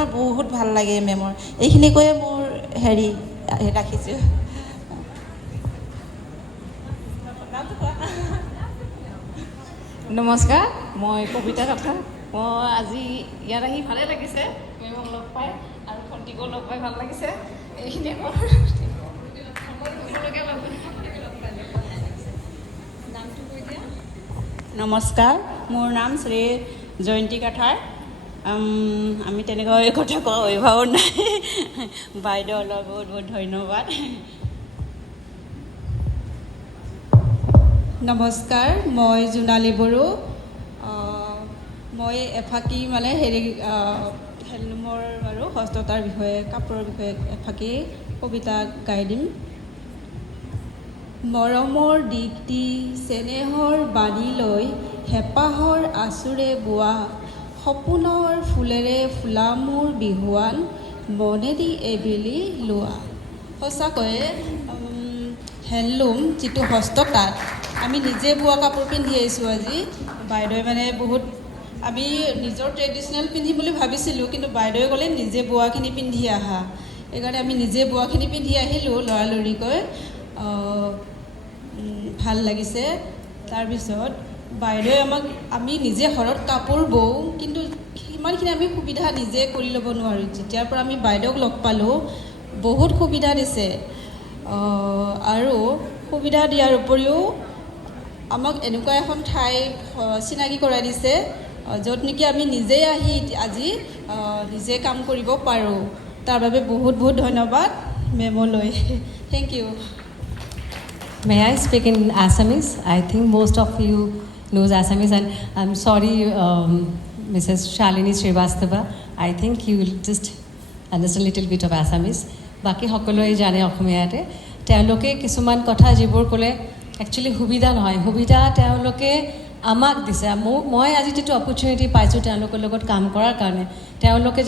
আমাৰ বহুত ভাল লাগে মেমৰ। এইখিনি কৈয়ে মোৰ হেৰি ৰাখিছোঁ। নমস্কাৰ, মই কবিতা কথা। মই আজি ইয়াত আহি ভালে লাগিছে, মেমক লগ পাই আৰু ভণ্টিকো লগ পাই ভাল লাগিছে। এইখিনিয়ে নমস্কাৰ, মোৰ নাম শ্ৰী জয়ন্তী কাঠাৰ। আমি তেনেকৈ কথা কোৱা অভ্যাস নাই। বাইদেউলৈ বহুত বহুত ধন্যবাদ। নমস্কাৰ, মই জোনালী বড়ো। মই এফাকি মানে হেণ্ডলুমৰ আৰু হস্ততাঁৰ বিষয়ে, কাপোৰৰ বিষয়ে এফাকি কবিতা গাই দিম। মৰমৰ দীপ্তি চেনেহৰ বাণী লৈ হেঁপাহৰ আঁচোৰে বোৱা, সপোনৰ ফুলেৰে ফুলা মোৰ বিহুৱান, মনেদি এবেলি লোৱা। সঁচাকৈয়ে হেণ্ডলুম যিটো হস্ততাঁত, আমি নিজে বোৱা কাপোৰ পিন্ধি আহিছোঁ আজি। বাইদেৱে মানে বহুত, আমি নিজৰ ট্ৰেডিশ্যনেল পিন্ধিম বুলি ভাবিছিলোঁ, কিন্তু বাইদেৱে ক'লে নিজে বোৱাখিনি পিন্ধি আহা। সেইকাৰণে আমি নিজে বোৱাখিনি পিন্ধি আহিলোঁ লৰালৰিকৈ। ভাল লাগিছে। তাৰপিছত বাইদেৱে আমি নিজে ঘৰত কাপোৰ বওঁ, কিন্তু সিমানখিনি আমি সুবিধা নিজে কৰি ল'ব নোৱাৰোঁ। যেতিয়াৰ পৰা আমি বাইদেউক লগ পালোঁ, বহুত সুবিধা দিছে। আৰু সুবিধা দিয়াৰ উপৰিও আমাক এনেকুৱা এখন ঠাই চিনাকি কৰাই দিছে, য'ত নেকি আমি নিজেই আহি আজি নিজে কাম কৰিব পাৰোঁ। তাৰ বাবে বহুত বহুত ধন্যবাদ মেমলৈ। Thank U. May I speak in Assamese? I think most of you knows Assamese, and I'm sorry, Mrs. Shalini Srivastava. I think you will just understand a little bit of Assamese. বাকী সকলোৱে জানে অসমীয়াতে। তেওঁলোকে কিছুমান কথা যিবোৰ ক'লে actually সুবিধা নহয়, সুবিধা তেওঁলোকে আমাক দিছে। মই আজি যিটো অপৰচুনিটি পাইছোঁ তেওঁলোকৰ লগত কাম কৰাৰ কাৰণে, তেওঁলোকে